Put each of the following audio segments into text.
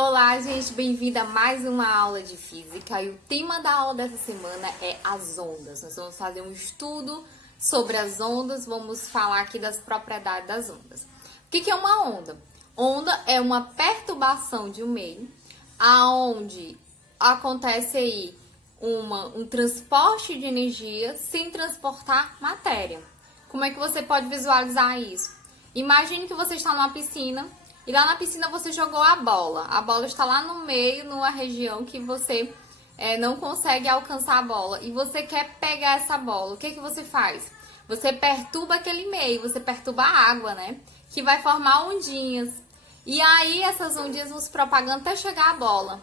Olá, gente, bem-vinda a mais uma aula de física e o tema da aula dessa semana é as ondas. Nós vamos fazer um estudo sobre as ondas, vamos falar aqui das propriedades das ondas. O que é uma onda? Onda é uma perturbação de um meio, aonde acontece aí um transporte de energia sem transportar matéria. Como é que você pode visualizar isso? Imagine que você está numa piscina e lá na piscina você jogou a bola. A bola está lá no meio, numa região que você não consegue alcançar a bola. E você quer pegar essa bola. O que você faz? Você perturba aquele meio, você perturba a água, né? Que vai formar ondinhas. E aí essas ondinhas vão se propagando até chegar a bola.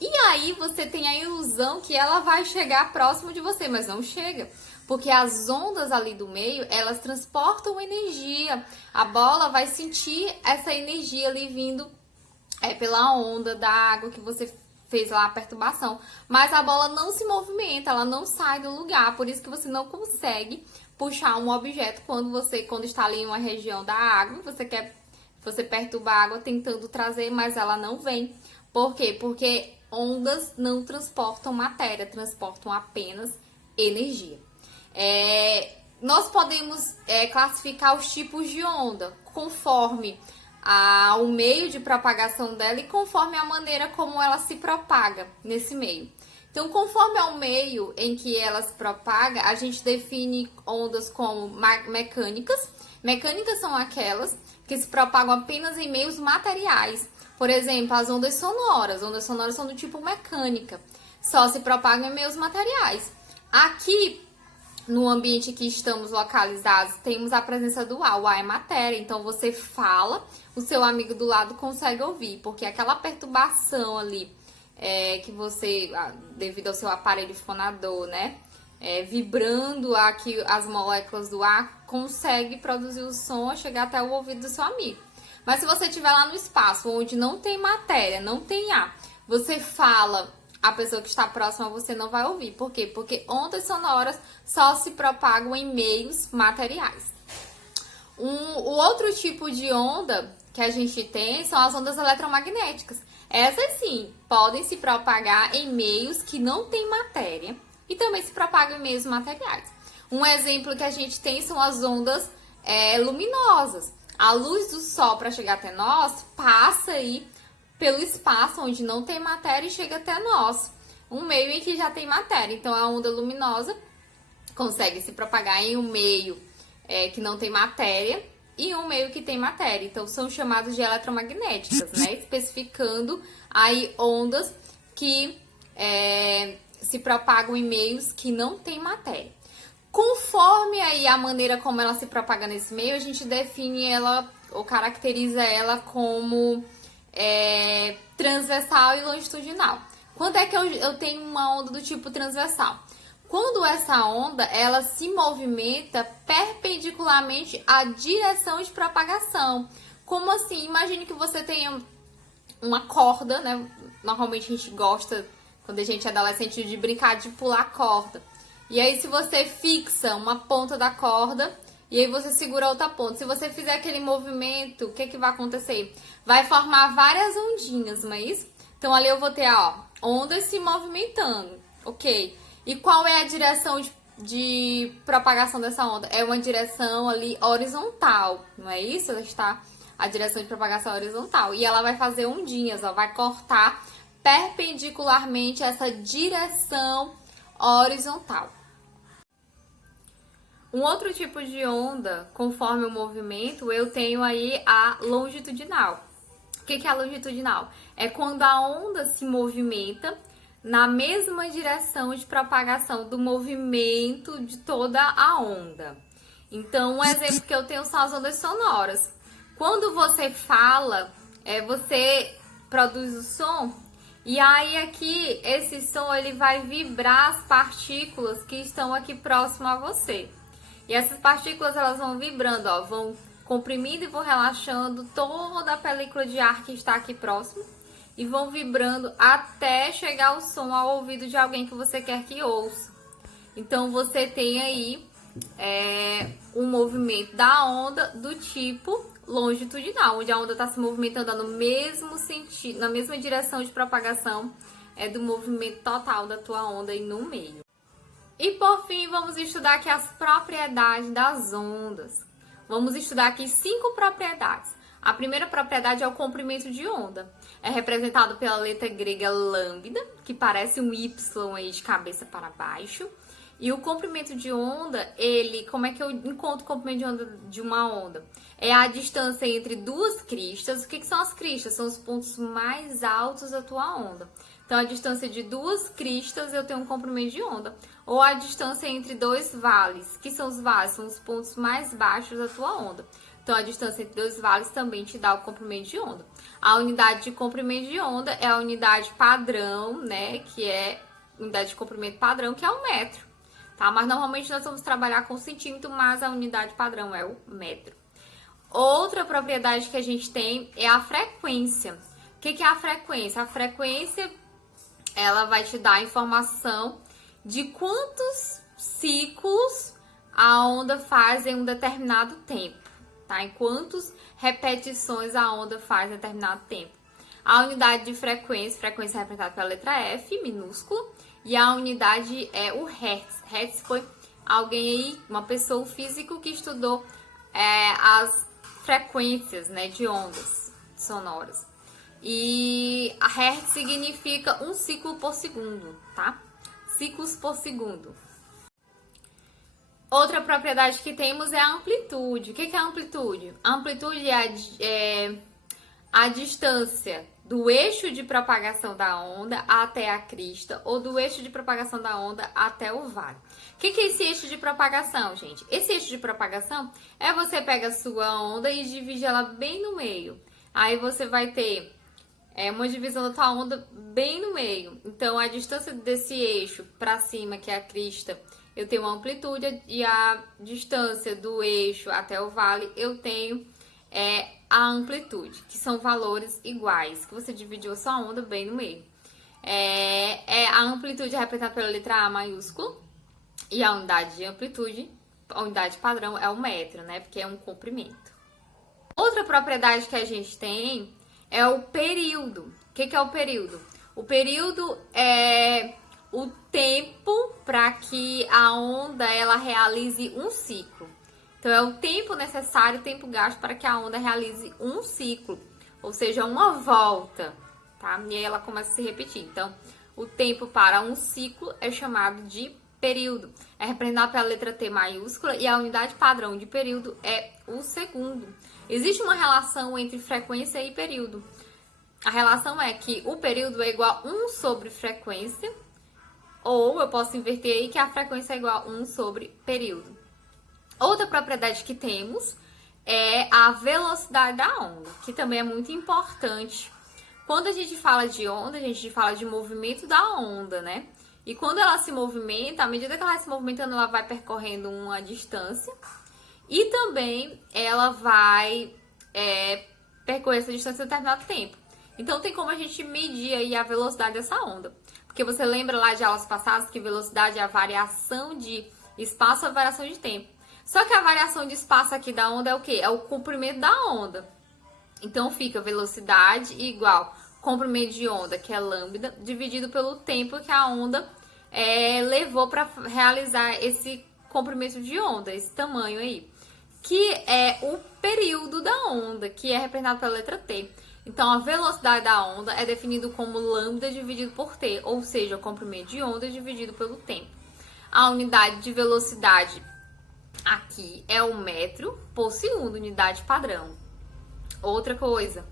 E aí você tem a ilusão que ela vai chegar próximo de você, mas não chega. Porque as ondas ali do meio, elas transportam energia. A bola vai sentir essa energia ali vindo pela onda da água que você fez lá a perturbação. Mas a bola não se movimenta, ela não sai do lugar. Por isso que você não consegue puxar um objeto quando está ali em uma região da água. Você perturba a água tentando trazer, mas ela não vem. Por quê? Porque ondas não transportam matéria, transportam apenas energia. Nós podemos classificar os tipos de onda conforme o meio de propagação dela e conforme a maneira como ela se propaga nesse meio. Então, conforme ao meio em que ela se propaga, a gente define ondas como mecânicas. Mecânicas são aquelas que se propagam apenas em meios materiais. Por exemplo, as ondas sonoras. Ondas sonoras são do tipo mecânica. Só se propagam em meios materiais. Aqui, no ambiente que estamos localizados, temos a presença do ar. O ar é matéria, então você fala, o seu amigo do lado consegue ouvir. Porque aquela perturbação ali, que você, devido ao seu aparelho fonador, né? Vibrando aqui as moléculas do ar, consegue produzir o som a chegar até o ouvido do seu amigo. Mas se você estiver lá no espaço, onde não tem matéria, não tem ar, você fala, a pessoa que está próxima a você não vai ouvir. Por quê? Porque ondas sonoras só se propagam em meios materiais. O outro tipo de onda que a gente tem são as ondas eletromagnéticas. Essas sim, podem se propagar em meios que não têm matéria e também se propagam em meios materiais. Um exemplo que a gente tem são as ondas luminosas. A luz do sol, para chegar até nós, passa aí pelo espaço onde não tem matéria e chega até nós. Um meio em que já tem matéria. Então, a onda luminosa consegue se propagar em um meio que não tem matéria e um meio que tem matéria. Então, são chamados de eletromagnéticas, né? Especificando aí ondas que se propagam em meios que não tem matéria. Conforme aí a maneira como ela se propaga nesse meio, a gente define ela ou caracteriza ela como transversal e longitudinal. Quando é que eu tenho uma onda do tipo transversal? Quando essa onda ela se movimenta perpendicularmente à direção de propagação. Como assim? Imagine que você tenha uma corda, né? Normalmente a gente gosta, quando a gente é adolescente, de brincar de pular corda. E aí, se você fixa uma ponta da corda e aí você segura outra ponta, se você fizer aquele movimento, o que vai acontecer? Vai formar várias ondinhas, não é isso? Então, ali eu vou ter, ondas se movimentando, ok? E qual é a direção de propagação dessa onda? É uma direção ali horizontal, não é isso? Ela está a direção de propagação horizontal. E ela vai fazer ondinhas, vai cortar perpendicularmente essa direção horizontal. Um outro tipo de onda, conforme o movimento, eu tenho aí a longitudinal. O que é a longitudinal? É quando a onda se movimenta na mesma direção de propagação do movimento de toda a onda. Então, um exemplo que eu tenho são as ondas sonoras. Quando você fala, você produz o som, e aí aqui, esse som ele vai vibrar as partículas que estão aqui próximo a você. E essas partículas elas vão vibrando, vão comprimindo e vão relaxando toda a película de ar que está aqui próximo e vão vibrando até chegar o som ao ouvido de alguém que você quer que ouça. Então você tem aí um movimento da onda do tipo longitudinal, onde a onda está se movimentando no mesmo sentido, na mesma direção de propagação do movimento total da tua onda aí no meio. E por fim, vamos estudar aqui as propriedades das ondas. Vamos estudar aqui 5 propriedades. A primeira propriedade é o comprimento de onda. É representado pela letra grega lambda, que parece um Y aí de cabeça para baixo. E o comprimento de onda, como é que eu encontro o comprimento de onda de uma onda? É a distância entre duas cristas. O que são as cristas? São os pontos mais altos da tua onda. Então, a distância de duas cristas eu tenho um comprimento de onda. Ou a distância entre dois vales. Que são os vales? São os pontos mais baixos da tua onda. Então, a distância entre dois vales também te dá o comprimento de onda. A unidade de comprimento de onda é a unidade padrão, né? Que é a unidade de comprimento padrão, que é o metro. Tá? Mas normalmente nós vamos trabalhar com centímetro, mas a unidade padrão é o metro. Outra propriedade que a gente tem é a frequência. O que é a frequência? A frequência, ela vai te dar a informação de quantos ciclos a onda faz em um determinado tempo. Tá? Em quantas repetições a onda faz em determinado tempo. A unidade de frequência é representada pela letra F, minúsculo, e a unidade é o Hertz. Hertz foi alguém aí, uma pessoa física que estudou as frequências, né, de ondas sonoras. E a Hertz significa um ciclo por segundo, tá? Ciclos por segundo. Outra propriedade que temos é a amplitude. O que é a amplitude? A amplitude é a distância do eixo de propagação da onda até a crista ou do eixo de propagação da onda até o vale. O que é esse eixo de propagação, gente? Esse eixo de propagação é você pega a sua onda e divide ela bem no meio. Aí você vai ter uma divisão da tua onda bem no meio. Então, a distância desse eixo para cima, que é a crista, eu tenho uma amplitude, e a distância do eixo até o vale eu tenho a amplitude, que são valores iguais, que você dividiu a sua onda bem no meio. A amplitude é representada pela letra A maiúsculo, e a unidade de amplitude, a unidade padrão, é o metro, né? Porque é um comprimento. Outra propriedade que a gente tem é o período. O que é o período? O período é o tempo para que a onda ela realize um ciclo. Então, é o tempo necessário, o tempo gasto para que a onda realize um ciclo, ou seja, uma volta, tá? E aí ela começa a se repetir. Então, o tempo para um ciclo é chamado de período. É representado pela letra T maiúscula e a unidade padrão de período é o segundo. Existe uma relação entre frequência e período. A relação é que o período é igual a 1 sobre frequência, ou eu posso inverter aí que a frequência é igual a 1 sobre período. Outra propriedade que temos é a velocidade da onda, que também é muito importante. Quando a gente fala de onda, a gente fala de movimento da onda, né? E quando ela se movimenta, à medida que ela vai se movimentando, ela vai percorrendo uma distância. E também ela vai percorrer essa distância em determinado tempo. Então, tem como a gente medir aí a velocidade dessa onda. Porque você lembra lá de aulas passadas que velocidade é a variação de espaço a variação de tempo. Só que a variação de espaço aqui da onda é o quê? É o comprimento da onda. Então, fica velocidade igual comprimento de onda, que é lambda, dividido pelo tempo que a onda levou para realizar esse comprimento de onda, esse tamanho aí. Que é o período da onda, que é representado pela letra T. Então, a velocidade da onda é definido como lambda dividido por T, ou seja, o comprimento de onda dividido pelo tempo. A unidade de velocidade aqui é o metro por segundo, unidade padrão. Outra coisa,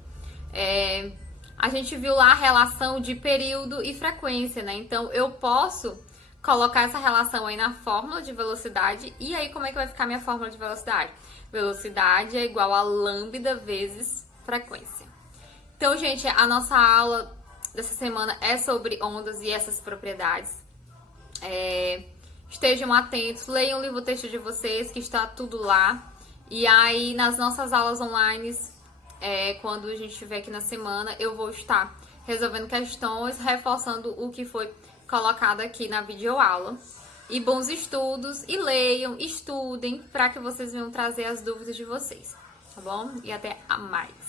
a gente viu lá a relação de período e frequência, né? Então, eu posso colocar essa relação aí na fórmula de velocidade. E aí, como é que vai ficar a minha fórmula de velocidade? Velocidade é igual a lambda vezes frequência. Então, gente, a nossa aula dessa semana é sobre ondas e essas propriedades. Estejam atentos, leiam o livro-texto de vocês, que está tudo lá. E aí, nas nossas aulas online, quando a gente estiver aqui na semana, eu vou estar resolvendo questões, reforçando o que foi colocado aqui na videoaula. E bons estudos, e leiam, estudem, para que vocês venham trazer as dúvidas de vocês. tá bom? E até mais.